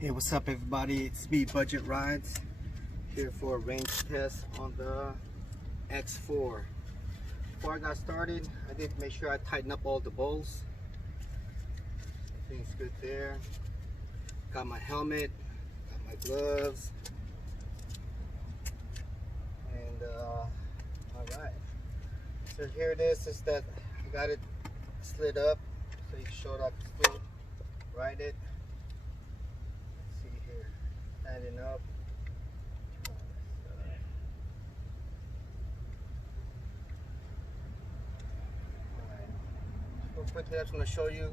Hey, what's up everybody? It's me, Budget Rides, here for a range test on the X4. Before I got started, I did make sure I tighten up all the bolts. Everything's good there. Got my helmet, got my gloves, and alright. So here it is, just that I got it slid up so you can show it up still, ride it. Standing up. Alright. Real quickly, I just want to show you.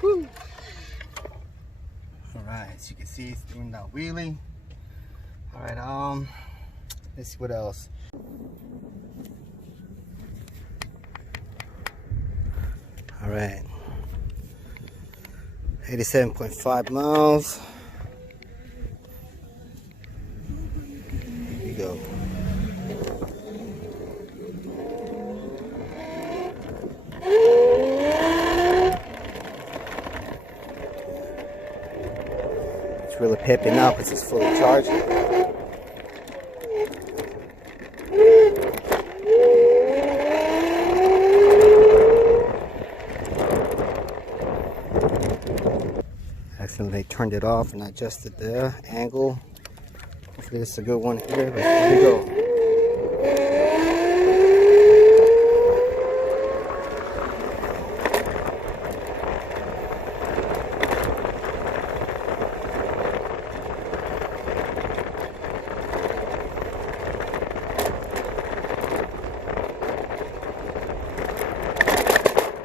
Woo. Alright, as you can see, it's doing that wheelie. Alright, let's see what else. Alright, 87.5 miles. Here we go. It's really pepping now because it's fully charged. Accidentally turned it off and adjusted the angle. Hopefully this is a good one here, but here we go.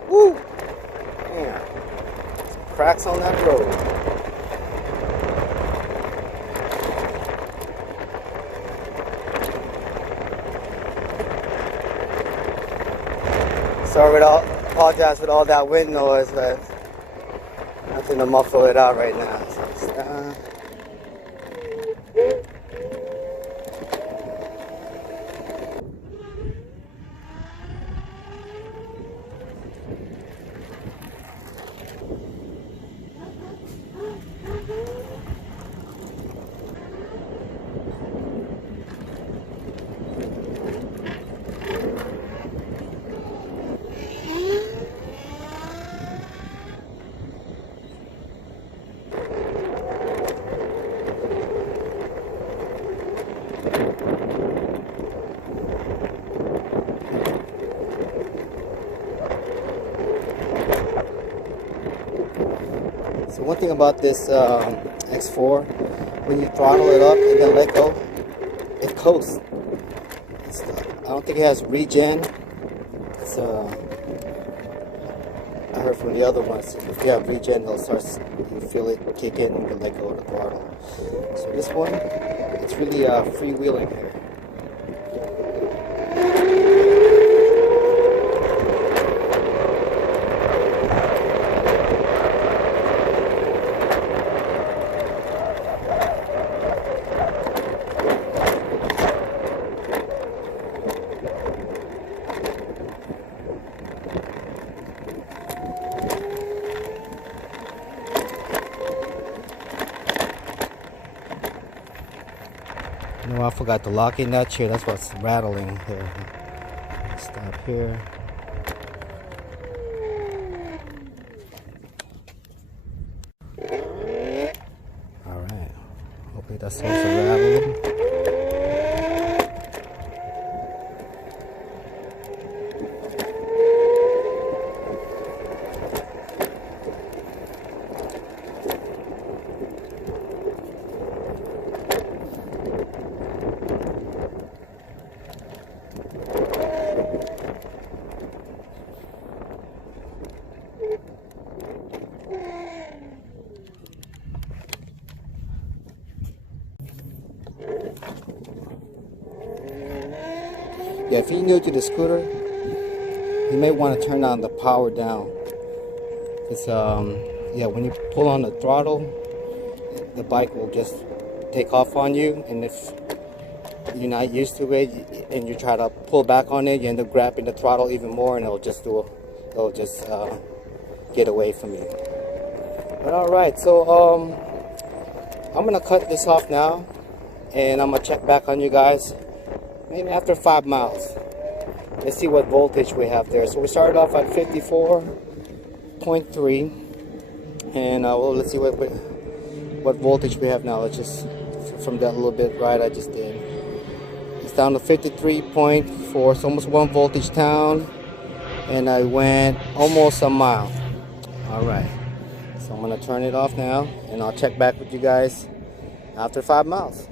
Woo! Man, some cracks on that road. Sorry, apologize with all that wind noise, but nothing to muffle it out right now. So So one thing about this X4, when you throttle it up and then let go, it coasts. I don't think it has regen. It's, I heard from the other ones, if you have regen, it'll start, you feel it kick in and you can let go of the throttle. So this one, it's really freewheeling here. No, I forgot to lock in that chair. That's what's rattling here. Stop here. Alright. Hopefully that's also rattling. Yeah, if you're new to the scooter, you may want to turn on the power down. It's yeah, when you pull on the throttle, the bike will just take off on you, and if you're not used to it and you try to pull back on it, you end up grabbing the throttle even more, and it'll just get away from you. But all right, so I'm gonna cut this off now, and I'm gonna check back on you guys maybe after 5 miles. Let's see what voltage we have there. So we started off at 54.3, and well, let's see what voltage we have now. Let's just, from that little bit right I just did, it's down to 53.4, so almost 1 voltage down, and I went almost a mile. All right, so I'm gonna turn it off now, and I'll check back with you guys after 5 miles.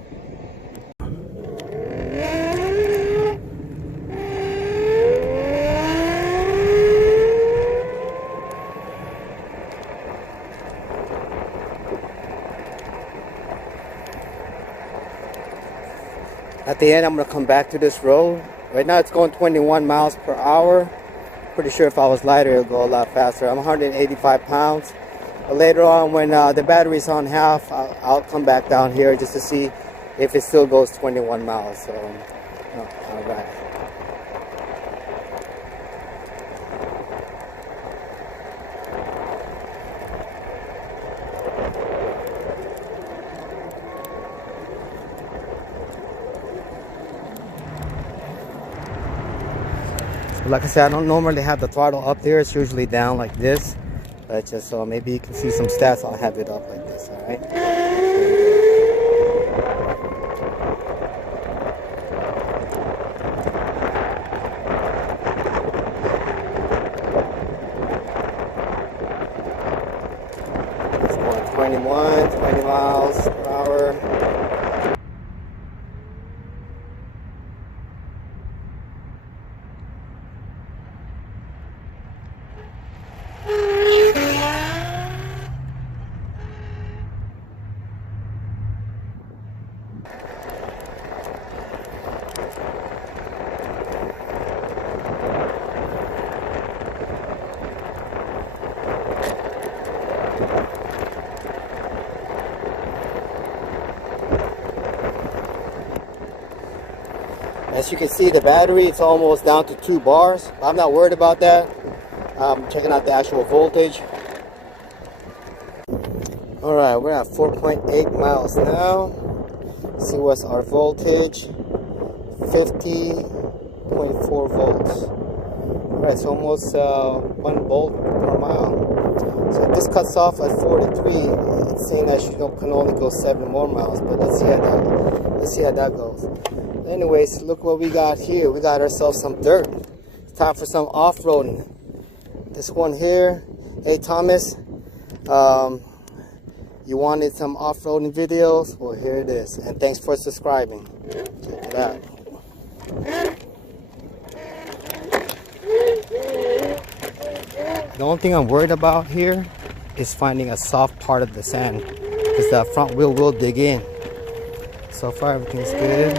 At the end, I'm going to come back to this road. Right now it's going 21 miles per hour. Pretty sure if I was lighter, it would go a lot faster. I'm 185 pounds. But later on, when the battery's on half, I'll come back down here just to see if it still goes 21 miles. So, all right. Like I said, I don't normally have the throttle up there. It's usually down like this. But just so maybe you can see some stats, I'll have it up like this, all right? It's going 20 miles per hour. As you can see, the battery, it's almost down to 2 bars. I'm not worried about that. I'm checking out the actual voltage. All right, we're at 4.8 miles now. See what's our voltage. 50.4 volts. All right, so almost 1 volt per mile. So if this cuts off at 43, it's saying that you can only go 7 more miles. But let's see how that goes. Anyways, look what we got here. We got ourselves some dirt. It's time for some off-roading. This one here. Hey Thomas, you wanted some off-roading videos? Well, here it is. And thanks for subscribing. Check it out. The only thing I'm worried about here is finding a soft part of the sand, because the front wheel will dig in. So far everything's good.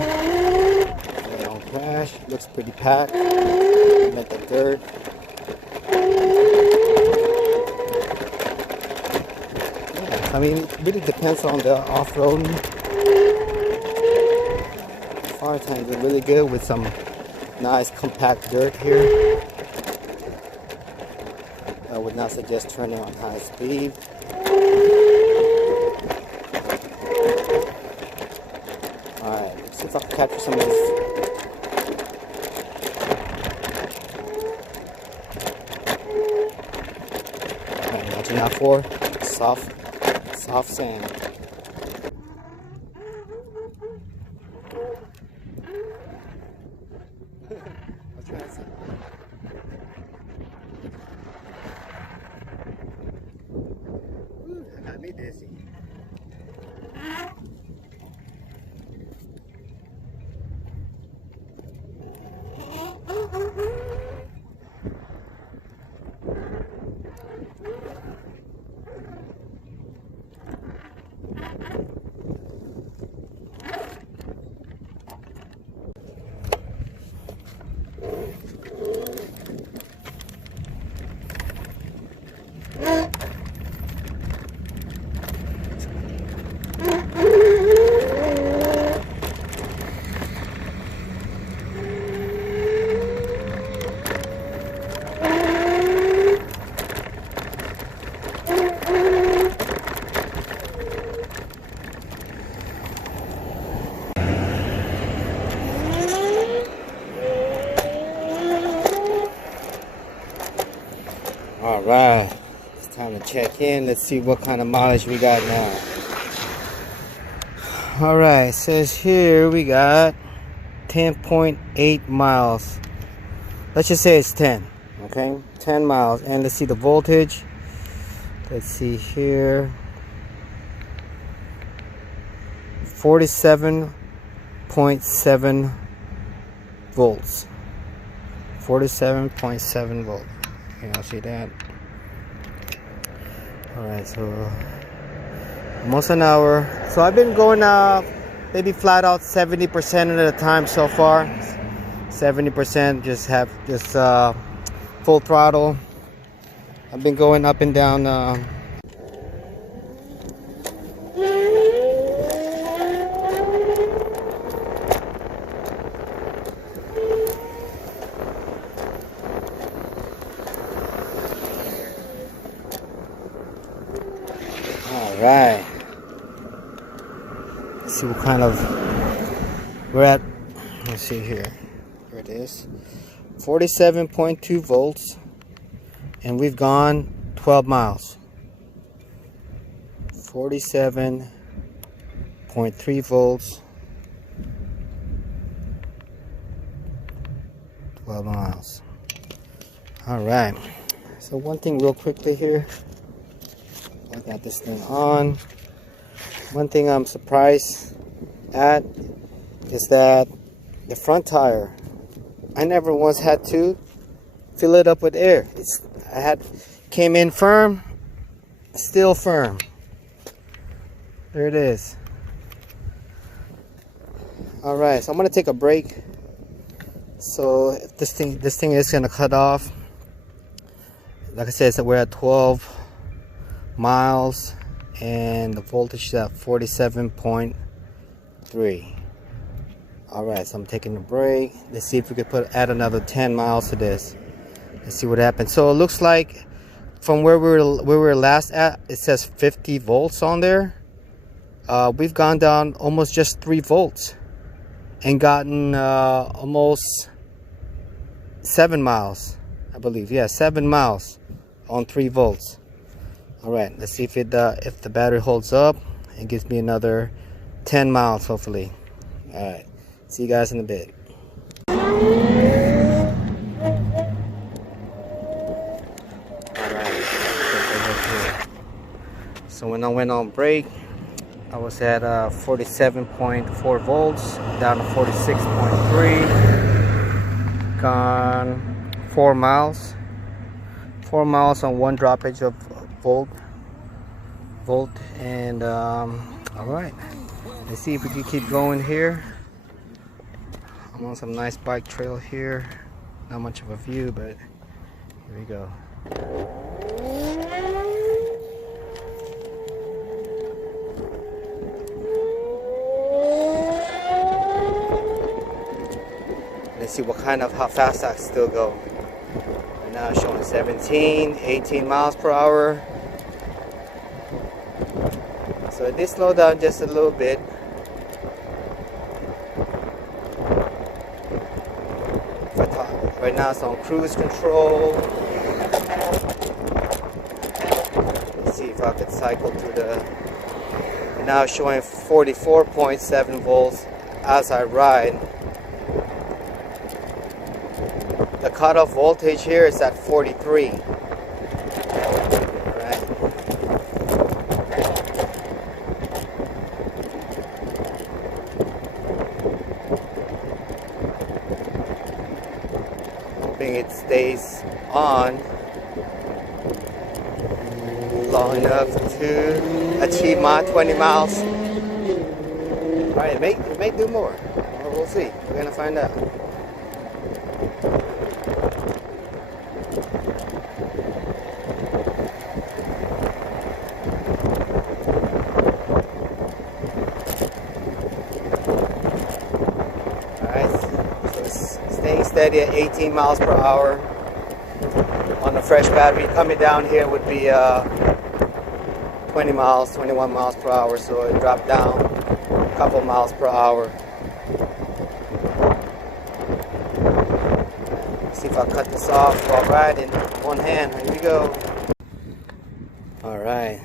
Crash, looks pretty packed. Met the dirt. Yeah, I mean, it really depends on the off-roading. Far times are really good with some nice compact dirt here. I would not suggest turning on high speed. Alright, let's see if I can capture some of this. Watching out for soft sand. What's your answer? Ooh, that got me dizzy. Alright, it's time to check in. Let's see what kind of mileage we got now. Alright, it says here we got 10.8 miles. Let's just say it's 10. Okay, 10 miles. And let's see the voltage. Let's see here. 47.7 volts. 47.7 volts. You know, see that? Alright, so almost an hour. So I've been going maybe flat out 70% of the time so far. 70%, just full throttle. I've been going up and down. Alright, let's see what kind of we're at. Let's see here. Here it is. 47.2 volts, and we've gone 12 miles. 47.3 volts, 12 miles. Alright, so one thing real quickly here. I got this thing on. One thing I'm surprised at is that the front tire, I never once had to fill it up with air. Came in firm, still firm. There it is. All right, so I'm gonna take a break. So if this thing is gonna cut off. Like I said, so we're at 12 miles and the voltage is at 47.3. all right, so I'm taking a break. Let's see if we could add another 10 miles to this. Let's see what happens. So it looks like from where we were last at, it says 50 volts on there. We've gone down almost just 3 volts and gotten almost 7 miles, I believe. Yeah, 7 miles on 3 volts. All right, let's see if the battery holds up and gives me another 10 miles, hopefully. All right, see you guys in a bit. All right, so when I went on break, I was at 47.4 volts, down to 46.3, gone 4 miles. 4 miles on 1 droppage of volt, and all right, let's see if we can keep going here. I'm on some nice bike trail here. Not much of a view, but here we go. Let's see how fast I still go. Right now it's showing 17, 18 miles per hour. So it did slow down just a little bit. Right now it's on cruise control. Let's see if I could cycle through the... And now it's showing 44.7 volts as I ride. The cutoff voltage here is at 43. It stays on long enough to achieve my 20 miles. Alright, it may do more. We'll see. We're gonna find out. Staying steady at 18 miles per hour on the fresh battery. Coming down here would be 20 miles, 21 miles per hour, so it dropped down a couple miles per hour. Let's see if I cut this off while riding one hand. Here we go. All right,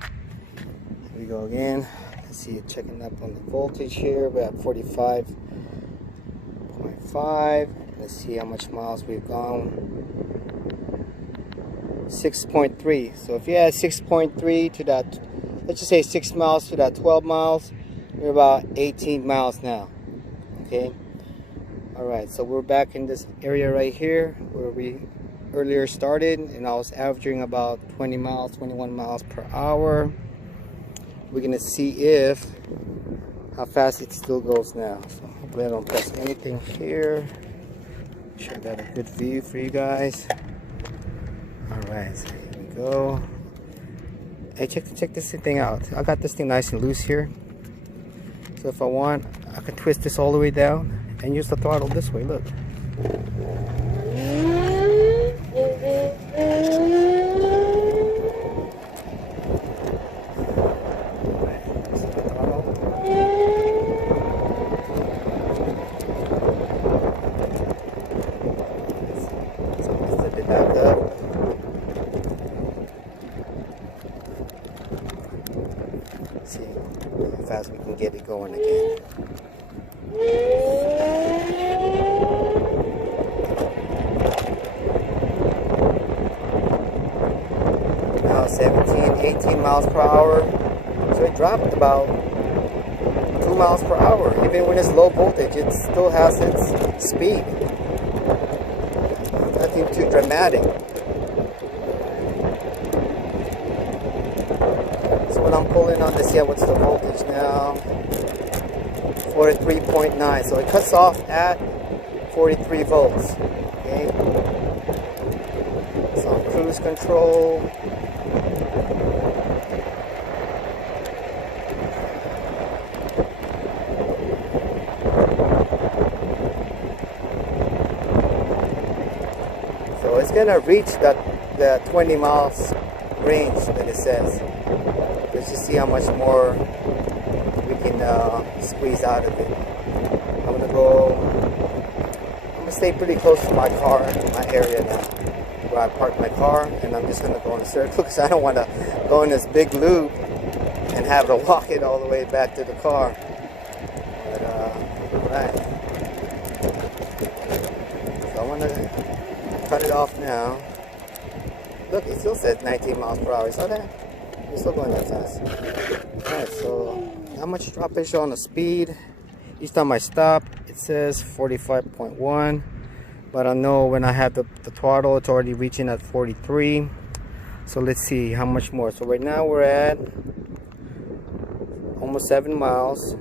here we go again. Let's see, checking up on the voltage here. We're at 45.5. Let's see how much miles we've gone. 6.3. So if you add 6.3 to that, let's just say 6 miles to that 12 miles, we're about 18 miles now. Okay. All right, so we're back in this area right here where we earlier started, and I was averaging about 20 miles, 21 miles per hour. We're gonna see if how fast it still goes now. So hopefully I don't press anything here. Sure I got a good view for you guys. All right, so here we go. Hey, check this thing out. I got this thing nice and loose here. So if I want, I can twist this all the way down and use the throttle this way. Look. See how fast we can get it going again. Now 17, 18 miles per hour. So it dropped about 2 miles per hour. Even when it's low voltage, it still has its speed. Nothing too dramatic. When I'm pulling on this, yeah, what's the voltage now? 43.9. So it cuts off at 43 volts. Okay. So on cruise control. So it's gonna reach that 20 miles range that it says. Let's just see how much more we can squeeze out of it. I'm gonna stay pretty close to my car, to my area now, where I park my car, and I'm just gonna go in a circle because I don't want to go in this big loop and have to walk it all the way back to the car. But right. So I'm gonna cut it off now. Look, it still says 19 miles per hour. Saw that? It's still going that fast. Alright, so how much drop is on the speed? Each time I stop, it says 45.1. But I know when I have the throttle, it's already reaching at 43. So let's see how much more. So right now we're at almost 7 miles.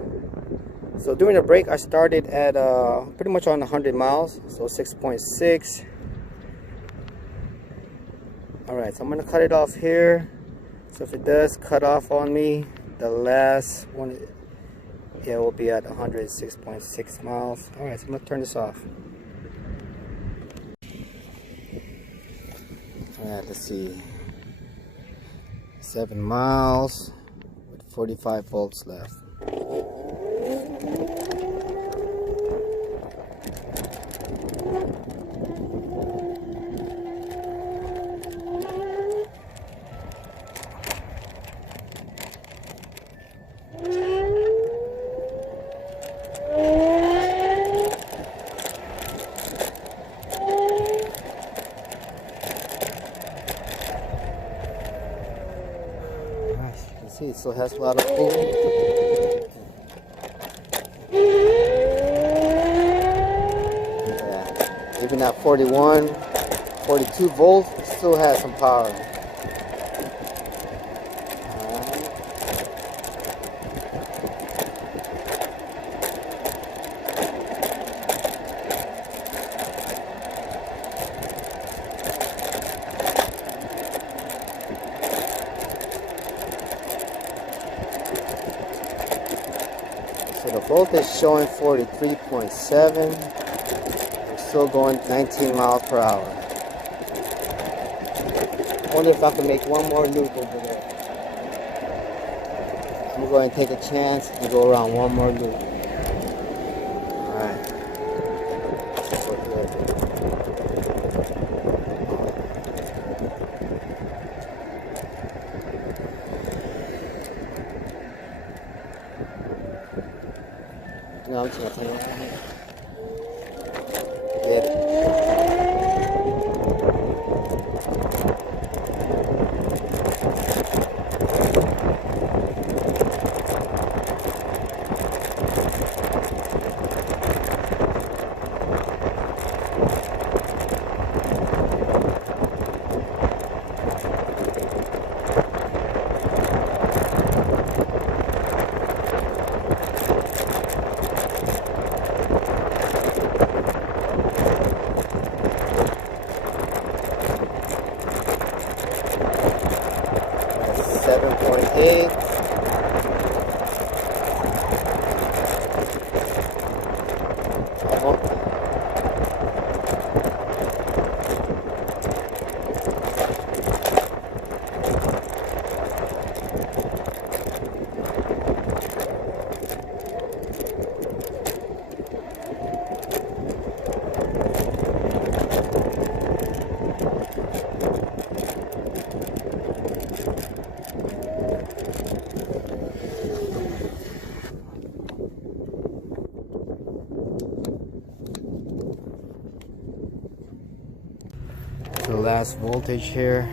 So during the break, I started at pretty much on 100 miles. So 6.6. Alright, so I'm going to cut it off here. So if it does cut off on me, the last one, yeah, will be at 106.6 miles. All right, so I'm gonna turn this off. All right, let's see. 7 miles with 45 volts left. See, it still has a lot of cooling. Yeah. Even at 41, 42 volts, it still has some power. So the voltage showing 43.7. I'm still going 19 miles per hour. I wonder if I can make one more loop over there. I'm going to take a chance and go around one more loop. Alright. No, I'm just gonna turn it on here. Get it. That's 7.8. The last voltage here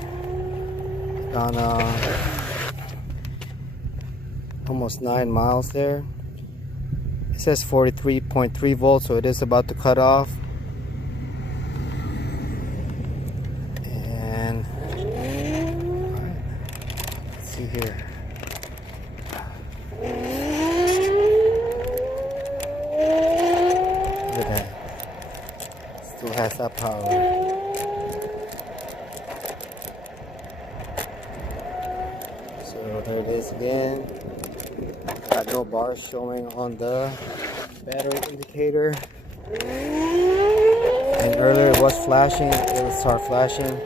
on almost 9 miles there. It says 43.3 volts, so it is about to cut off. And let's see here. Look at that. Still has that power. So there it is again. Got no bars showing on the battery indicator. And earlier it was flashing. It will start flashing.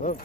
Oh.